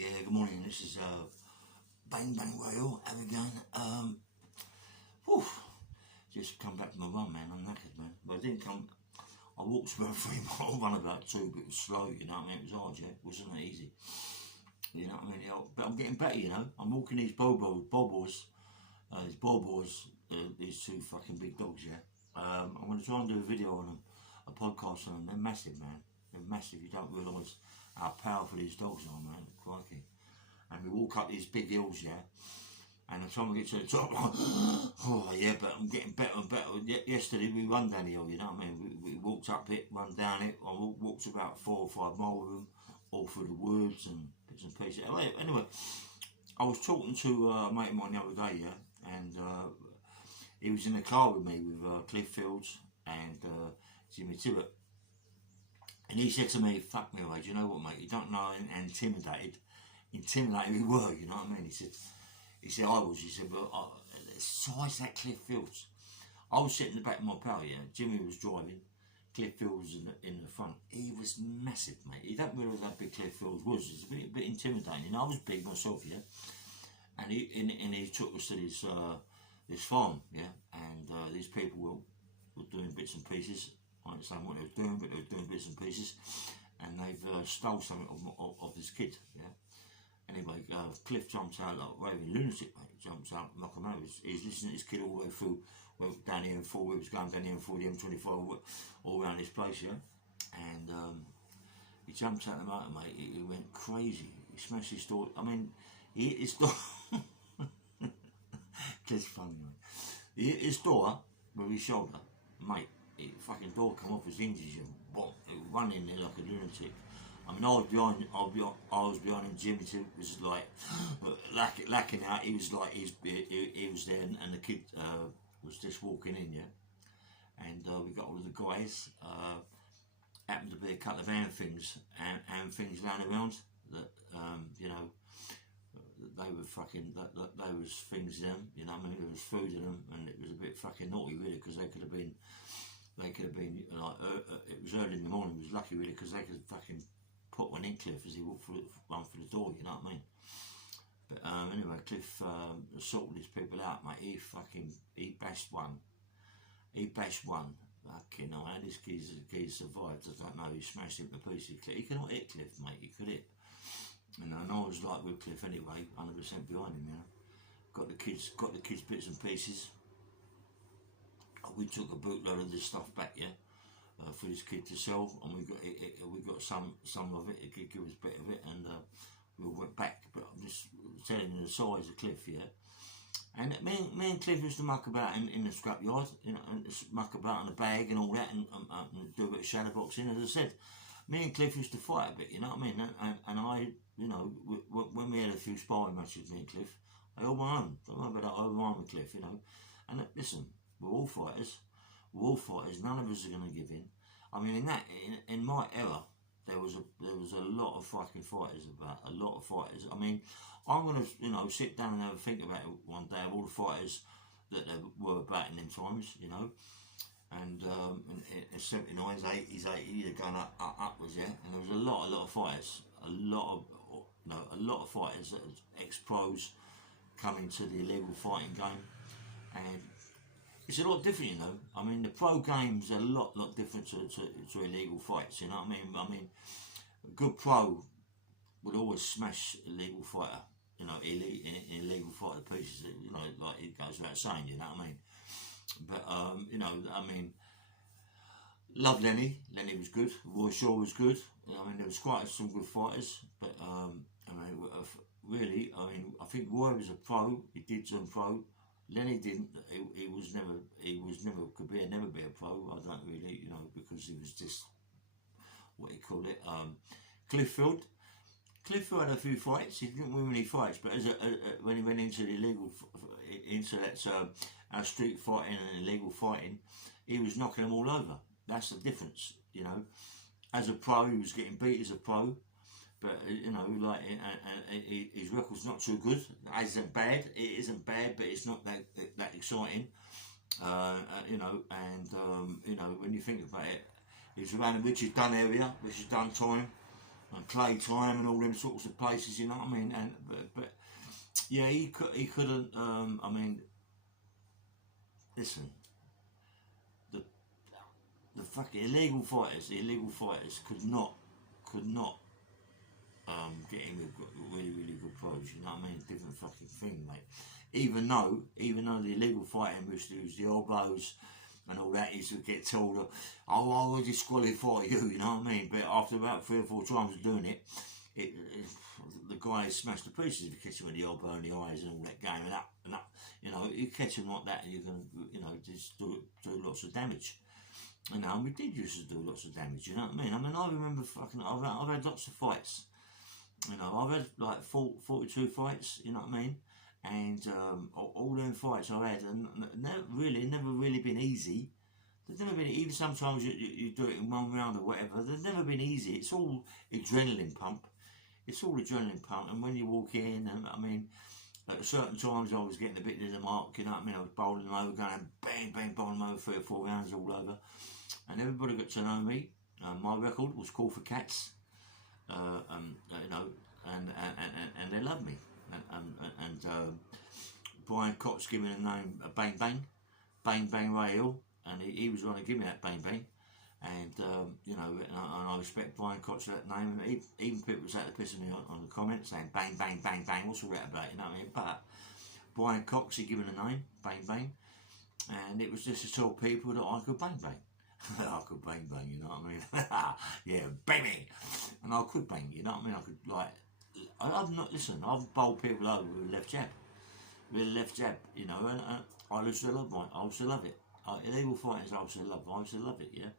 Yeah, good morning. This is Bang Bang Royal. How we going? Whew, just come back from my run, man. I'm knackered, man. But I didn't come. I walked about 3 miles, run about 2, but it was slow. You know what I mean? It was hard, yeah. It wasn't that easy. You know what I mean? But I'm getting better. You know. I'm walking these bobos, these 2 fucking big dogs. Yeah. I'm going to try and do a video on them, a podcast on them. They're massive, man. They're massive. You don't realise how powerful these dogs are, man. Crikey. And we walk up these big hills, yeah. And the time we get to the top, oh yeah, but I'm getting better and better. Yesterday we run down the hill, you know what I mean? We walked up it, run down it. I walked about 4 or 5 miles with them, all through the woods and bits and pieces. Anyway, I was talking to a mate of mine the other day, yeah, and he was in the car with me with Cleff Fields and Jimmy Tippet. And he said to me, fuck me away, do you know what, mate? You don't know, and intimidated we were, you know what I mean? He said I was, he said, but the size that Cleff Fields. I was sitting in the back of my pal, yeah, Jimmy was driving, Cleff Fields was in the front. He was massive, mate. You don't realise how big Cleff Fields was. It's a bit intimidating. You know, I was big myself, yeah. And he took us to this farm, yeah, and these people were doing bits and pieces. I don't understand what they were doing, but they were doing bits and pieces, and they've stole something of this kid, yeah. Anyway, Cliff jumps out like a raving lunatic, mate. Jumps out, knock him out. He's listening to this kid all the way through, down here in 4, we was going down here in 4, the M25, all around this place, yeah. And he jumps out the motor, mate. He went crazy. He smashed his door. I mean, he hit his door. Cliff's funny, mate. He hit his door with his shoulder, mate. The fucking door come off his hinges and boom, it run in there like a lunatic. I mean, I was behind him. Jimmy was like lacking out. He was like, he was there, and the kid was just walking in, yeah. And we got all of the guys. Happened to be a couple of hand things lying around that, you know, they were fucking, there was things in them, you know what I mean? There was food in them, and it was a bit fucking naughty, really, because they could have been like, it was early in the morning. It was lucky, really, because they could fucking put one in Cliff as he run through the door, you know what I mean? But anyway, Cliff sorted his people out, mate. He bashed one. Fucking hell, how this kid survived, I don't know. He smashed him to pieces. He cannot hit Cliff, mate. He could hit. And I was like with Cliff anyway, 100% behind him, you know. Got the kids bits and pieces. We took a bootload of this stuff back, yeah, for this kid to sell, and we got some of it. It could give us a bit of it, and we went back. But I'm just telling you the size of Cliff, yeah. And me and Cliff used to muck about in the scrapyard, you know, and muck about in the bag and all that, and do a bit of shadow boxing. As I said, me and Cliff used to fight a bit, you know what I mean? And I, you know, when we had a few sparring matches, me and Cliff, I held my own. I remember that I held my own with Cliff, you know. And listen, we're all fighters. None of us are going to give in. I mean, in my era, there was a lot of fucking fighters about. A lot of fighters. I mean, I'm going to, you know, sit down and have a think about it one day of all the fighters that there were about in them times, you know. And in 79s, 80s, they're going upwards, yeah. And there was a lot of fighters. A lot of fighters that ex-pros coming to the illegal fighting game, and it's a lot different, you know. I mean, the pro game's a lot different to illegal fights, you know what I mean? A good pro would always smash a legal fighter, you know, illegal fighter pieces, you know, like it goes without saying, you know what I mean? But, you know, I mean, love Lenny. Lenny was good. Roy Shaw was good. I mean, there was quite some good fighters, but, I mean, really, I mean, I think Roy was a pro. He did turn pro. Lenny didn't. He was never could never be a pro. I don't really, you know, because he was just what he called it. Clifffield had a few fights. He didn't win many fights, but when he went into the illegal, into that street fighting and illegal fighting, he was knocking them all over. That's the difference, you know. As a pro, he was getting beat as a pro. But, you know, like, his record's not too good. It isn't bad, but it's not that exciting. You know, and, you know, when you think about it, it's around the Richard Dunn area, Richard Dunn time, and Playtime and all them sorts of places, you know what I mean? And but yeah, he couldn't. I mean, listen, the fucking illegal fighters could not get him with really good pros. You know what I mean? Different fucking thing, mate. Even though the illegal fighting was to use the elbows and all that, he would get told, "Oh, I will disqualify you." You know what I mean? But after about 3 or 4 times of doing it, the guy smashed to pieces if you catch him with the elbow and the eyes and all that game and up. You know, you catch him like that, and you can, you know, just do lots of damage. You know, and we did used to do lots of damage. You know what I mean? I remember fucking. I've had lots of fights. You know, I've had like 42 fights. You know what I mean? And all them fights I've had, and never really been easy. They've never been, even sometimes you do it in one round or whatever, they've never been easy. It's all adrenaline pump. It's all adrenaline pump, and when you walk in, and I mean, at certain times I was getting a bit near the mark, you know what I mean? I was bowling them over, going bang, bang, bowling them over 3 or 4 rounds all over, and everybody got to know me. My record was called for cats, you know, and they loved me. And Brian Cox gave me the name Bang Bang Ray Hill, and he was going to give me that Bang Bang, and you know, and I respect Brian Cox for that name, and even people was out there pissing me on the comments saying Bang Bang Bang Bang, what's all that about, you know what I mean? But Brian Cox, he given the name Bang Bang, and it was just to tell people that I could bang bang. I could bang bang, you know what I mean? Yeah, bang bang, and I could bang, you know what I mean? I could, like, I've not, listen, I've bowled people over with a left jab, you know, and I used to love I used to love it. Illegal fighters, I used to love it, yeah.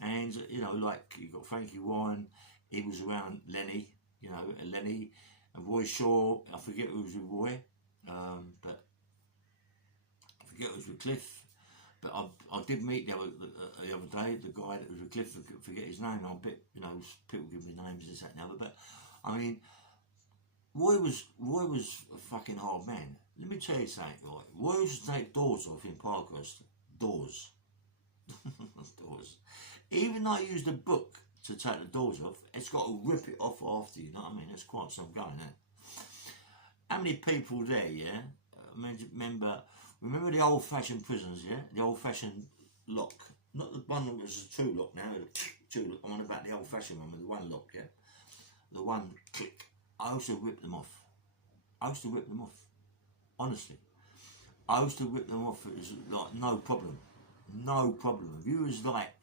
And, you know, like, you got Frankie Warren, he was around Lenny, you know, Lenny, and Roy Shaw, I forget who was with Roy, but I forget who was with Cliff. But I did meet the other day, the guy that was with Cliff, I forget his name, I bet, you know, people give me names, this, that, and the other, but, I mean, Roy was a fucking hard man. Let me tell you something, right? Roy used to take doors off in Parkhurst. Doors. Doors. Even though I used a book to take the doors off, it's got to rip it off after, you know what I mean? It's quite some going, isn't it? How many people there, yeah? Remember the old-fashioned prisons, yeah? The old-fashioned lock. Not the one that was a 2 lock now, the 2 lock. I'm on about the old-fashioned one with the 1 lock, yeah? The 1 click. I used to rip them off. Honestly. I used to rip them off. It was like no problem. If you was like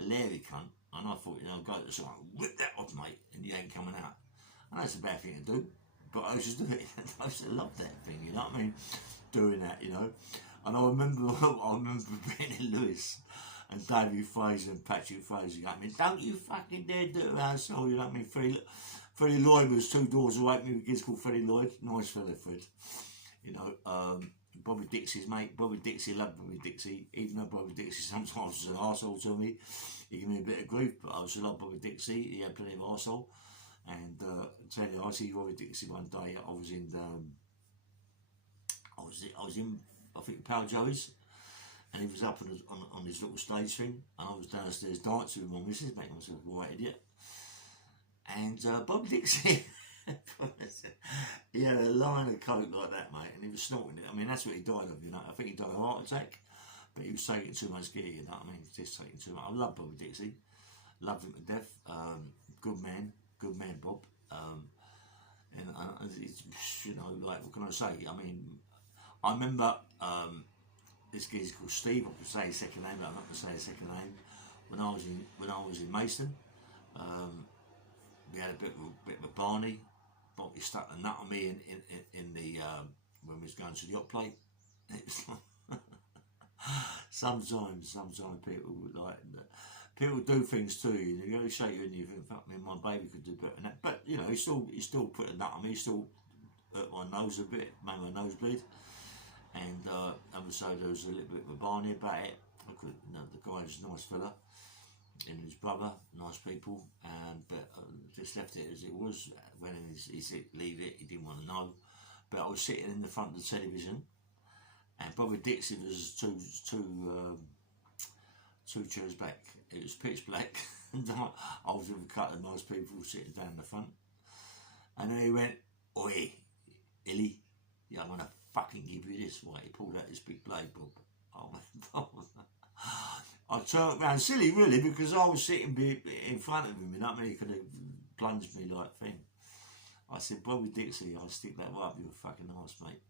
a Larry cunt, and I thought, you know, go to someone, rip that off, mate, and you ain't coming out. And that's a bad thing to do, but I used to do it. I used to love that thing, you know what I mean? Doing that, you know. And I remember being in Lewis, and David Fraser and Patrick Fraser got me, don't you fucking dare do it, asshole, you know what I mean? Freddie Lloyd was 2 doors away from me with a kid called Freddie Lloyd. Nice fella, Fred. You know, Bobby Dixie's mate. Bobby Dixie loved Bobby Dixie. Even though Bobby Dixie sometimes was an arsehole to me. He gave me a bit of grief, but I also love Bobby Dixie. He had plenty of arsehole. And tell you, I see Bobby Dixie one day. I was in, I think, Pal Joey's. And he was up on his little stage thing. And I was downstairs dancing with my missus, making myself a white idiot. And Bob Dixie, he had a line of coke like that, mate, and he was snorting it. I mean, that's what he died of, you know. I think he died of a heart attack, but he was taking too much gear, you know what I mean? Just taking too much. I love Bobby Dixie, loved him to death. Good man, Bob. And it's, you know, like, what can I say? I mean, I remember this guy's called Steve. I could say his second name, but I'm not going to say his second name. When I was in Maidstone. We had a bit of a Barney. Bobby stuck a nut on me in the when we was going to the yacht play. Sometimes people would like, people do things to you, and you go shake you and you think, fuck me, my baby could do better than that. But you know, he still put a nut on me. He still hurt my nose a bit, made my nose bleed, and so there was a little bit of a Barney about it. I could, you know, the guy was a nice fella. And his brother, nice people, but just left it as it was. When he said leave it, he didn't want to know. But I was sitting in the front of the television, and Bobby Dixie was two chairs back. It was pitch black, And I was with a couple of nice people sitting down the front. And then he went, "Oi, Illy, yeah, I'm going to fucking give you this." Right, he pulled out this big blade, Bob. I turned around, silly really, because I was sitting in front of him, you know what I mean? He could have plunged me like thing. I said, "Bobby Dixie, I'll stick that right up your fucking arse, mate."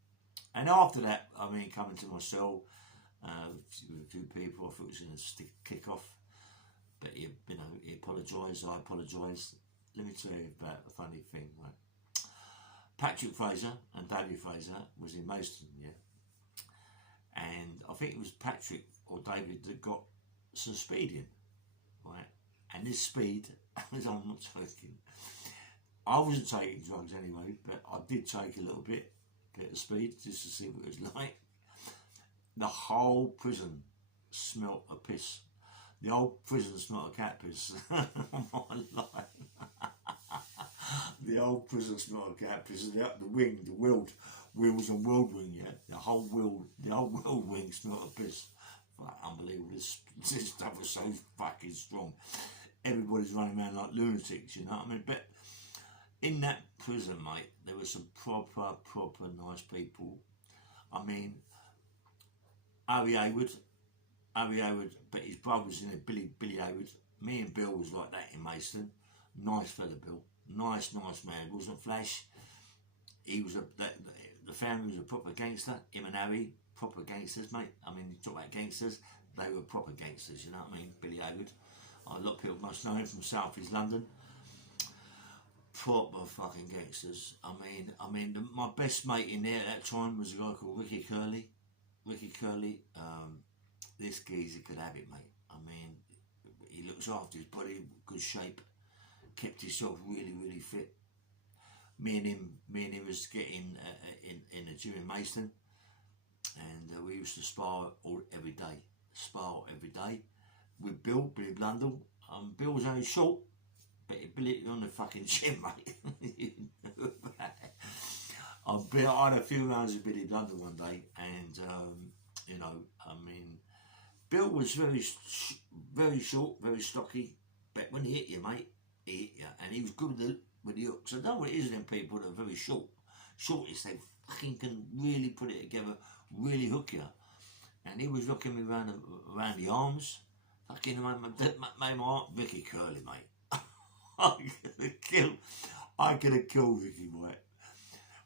And after that, I mean, coming to my cell with a few people, I thought it was going to kick off. But he apologised, I apologised. Let me tell you about a funny thing, right? Patrick Fraser and David Fraser was in Maidstone, yeah? And I think it was Patrick or David that got some speed in, right? And this speed, I'm not joking, I wasn't taking drugs anyway, but I did take a little bit of speed just to see what it was like. The whole prison smelt of piss. The old prison smelt of cat piss. My life. The old prison smelt of cat piss. The wing, the wheels and wheel wing, yeah. The whole wheel wing smelt of piss. Unbelievable. This stuff was so fucking strong. Everybody's running around like lunatics, you know what I mean? But in that prison, mate, there were some proper nice people. I mean, Harry Hayward, but his brother was in it, Billy Hayward. Me and Bill was like that in Maidstone. Nice fella, Bill. Nice man. Wasn't flash. He was the family was a proper gangster. Him and Harry, proper gangsters, mate. I mean, you talk about gangsters, they were proper gangsters, you know what I mean? Billy Hayward. A lot of people must know him from South East London. Proper fucking gangsters. I mean, my best mate in there at that time was a guy called Ricky Curley. This geezer could have it, mate. I mean, he looks after his body, good shape, kept himself really fit. Me and him was getting in the gym in Maidstone, and we used to spar every day with Billy Blundell. Bill was only short, but he built it on the fucking chin, mate. I had a few rounds with Billy Blundell one day, and you know, I mean, Bill was very short, very stocky, but when he hit you, mate, he hit you, and he was good with the hooks. I don't know what it is in people that are very shortest, they fucking can really put it together, really hook you. And he was looking me around the arms, fucking made my arm, Vicky Curley, mate. I could have killed Vicky, mate.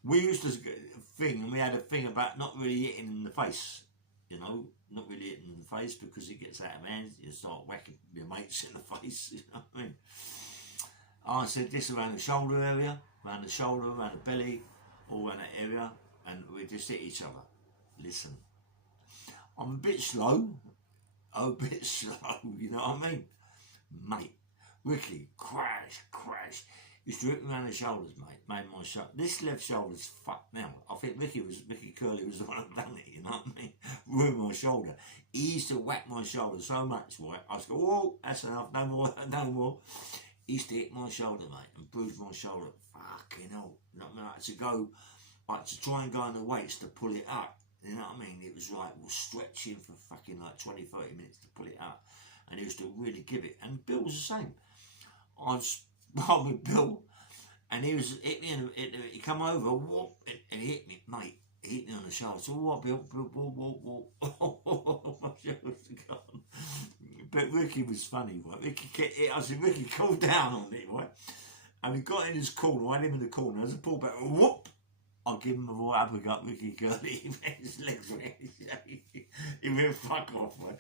We used to thing, and we had a thing about not really hitting in the face, you know, not really hitting in the face because it gets out of hand. You start whacking your mates in the face, you know what I mean? I said this around the shoulder area, around the belly, all around that area, and we just hit each other. Listen, I'm a bit slow, you know what I mean? Mate, Ricky, crash. Used to rip me around the shoulders, mate. Made my shoulder. This left shoulder's fucked now. I think Ricky Curley was the one that done it, you know what I mean? Ruined my shoulder. He used to whack my shoulder so much, right? I used to go, "Whoa, that's enough, no more. He used to hit my shoulder, mate, and bruise my shoulder. Fucking hell. You know what I mean? I had to try and go on the weights to pull it up. You know what I mean? It was like, we're stretching for fucking like 20, 30 minutes to pull it up. And he used to really give it. And Bill was the same. I was with Bill, and he was hit me, and he come over, whoop, and he hit me, mate. He hit me on the shoulder. So what, Bill? Whoop. My shoulder's gone. But Ricky was funny, right? I said, "Ricky, cool down on it, right?" And we got in his corner. I had him in the corner. As I pulled back, whoop. I'll give him a right uppercut, Ricky Curley. His legs went shaking. He went, "Fuck off, man."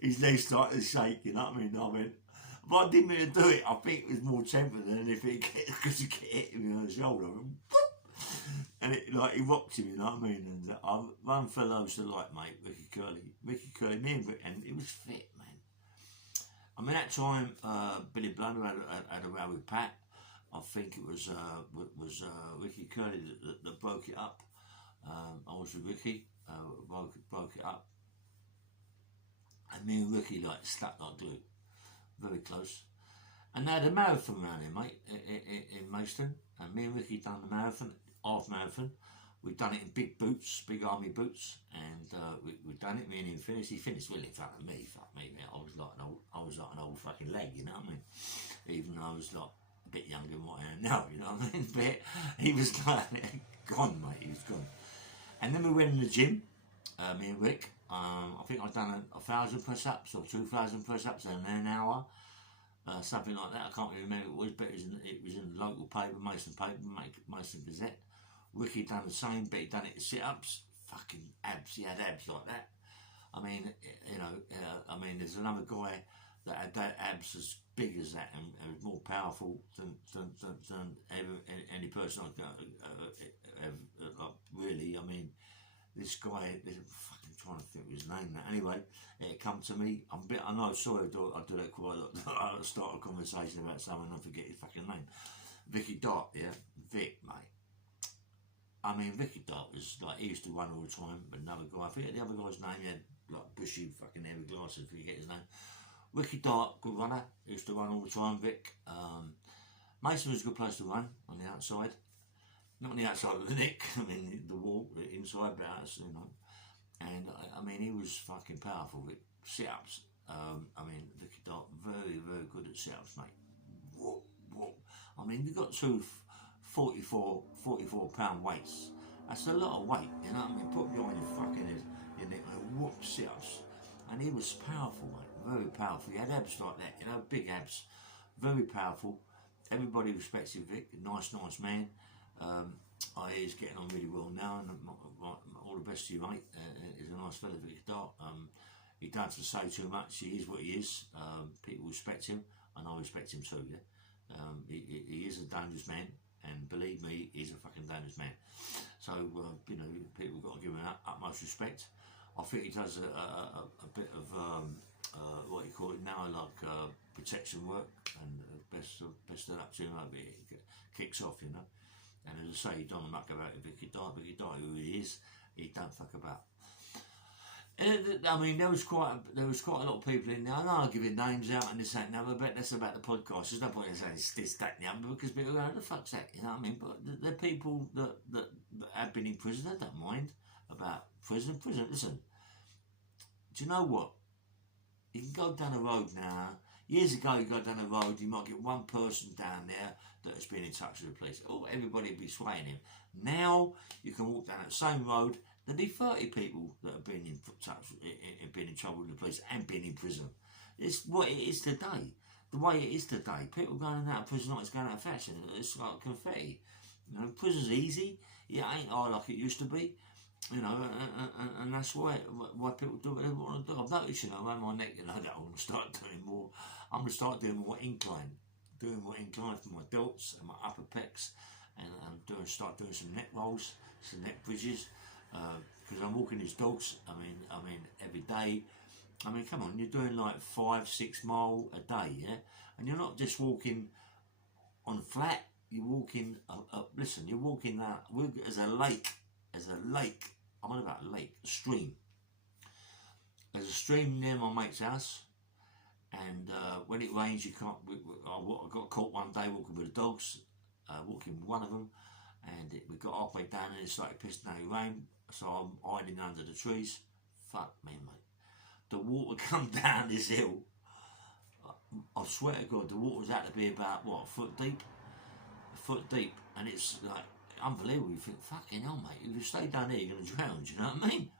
His legs started to shake, you know what I mean? I went, but I didn't mean to do it. I think it was more temper than if it because he hit him on the shoulder. And it, like, he rocked him, you know what I mean? And one fellow I used to like, mate, Ricky Curley, me and it was fit, man. I mean, that time, Billy Blundell had a row with Pat. I think it was Ricky Curley that broke it up. I was with Ricky, broke it up. And me and Ricky, like, stuck like glue. Very close. And they had a marathon around here, mate, in Maidstone. And me and Ricky done the marathon, half marathon. we'd done it in big boots, big army boots, and we'd done it. Me and him finished. He finished well in front of me. Fuck me, man. I was like an old fucking leg, you know what I mean? Even though I was like a bit younger than what I am now, you know what I mean? But he was like gone, mate. He was gone. And then we went in the gym. Me and Rick. I think I'd done 1,000 press-ups or 2,000 press-ups in an hour. Something like that. I can't really remember what it was, but it was in the local paper, Maidstone paper, Maidstone Gazette. Ricky done the same, but he done it sit-ups. Fucking abs. He had abs like that. I mean, you know, there's another guy that had that abs as big as that and was more powerful than any person I've really. I mean, this guy, I'm fucking trying to think of his name now. Anyway, it come to me. I know, sorry, I do that quite a lot. I start a conversation about someone and I forget his fucking name. Vicky Dart, yeah? Vic, mate. I mean, Vicky Dart was like, he used to run all the time, but another guy, I forget the other guy's name, he had like bushy fucking hairy glasses, I forget his name. Vicky Dart, good runner, he used to run all the time, Vic. Mason was a good place to run on the outside. Not on the outside of the neck, I mean, the wall, the inside, but outside, you know. And I mean, he was fucking powerful with sit-ups. I mean, Vicky Dart, very, very good at sit-ups, mate. Whoop, whoop. I mean, you've got two 44 pound weights. That's a lot of weight, you know what I mean? Put behind your fucking head, your neck, and whoop, sit-ups. And he was powerful, mate, very powerful. He had abs like that, you know, big abs, very powerful. Everybody respected Vic, nice man. He's getting on really well now, and all the best to you, mate. He's a nice fella, Vic Dart. He doesn't say too much. He is what he is. People respect him, and I respect him too. Yeah, he is a dangerous man, and believe me, he's a fucking dangerous man. So you know, people got to give him utmost respect. I think he does a bit of what you call it now, like protection work, and best of luck to him. It kicks off, you know. And as I say, he don't muck about it. Vicky Dart, who he is, he don't fuck about. I mean, there was quite a lot of people in there. I know I'm giving names out and this, that, and the other, but that's about the podcast. There's no point in saying this, that, and the other, because people go, "Who the fuck's that?" You know what I mean? But the people that have been in prison, they don't mind about prison. Listen, do you know what? You can go down the road now. Years ago, you go down the road, you might get one person down there that has been in touch with the police. Oh, everybody would be swaying him. Now, you can walk down that same road, there'll be 30 people that have been in touch, been in trouble with the police and been in prison. It's what it is today. The way it is today. People going out of prison like it's going out of fashion. It's like confetti. You know, prison's easy. It ain't hard like it used to be. You know, and that's why people do what they want to do. I've noticed, you know, around my neck, you know, that I'm going to start doing more. I'm going to start doing more incline. Doing more incline for my delts and my upper pecs. And start doing some neck rolls, some neck bridges. Because I'm walking these dogs, I mean, every day. I mean, come on, you're doing like 5-6 mile a day, yeah? And you're not just walking on flat, you're walking, listen, you're walking out, as a lake, I'm on about a lake, a stream. There's a stream near my mate's house, and when it rains, you can't, I got caught one day walking with the dogs, walking with one of them, and we got halfway down and it started pissing down the rain, so I'm hiding under the trees. Fuck me, mate. The water come down this hill. I swear to God, the water was had to be about, what, a foot deep, and it's like, unbelievable. You think, fucking hell, mate, if you stay down here, you're going to drown, do you know what I mean?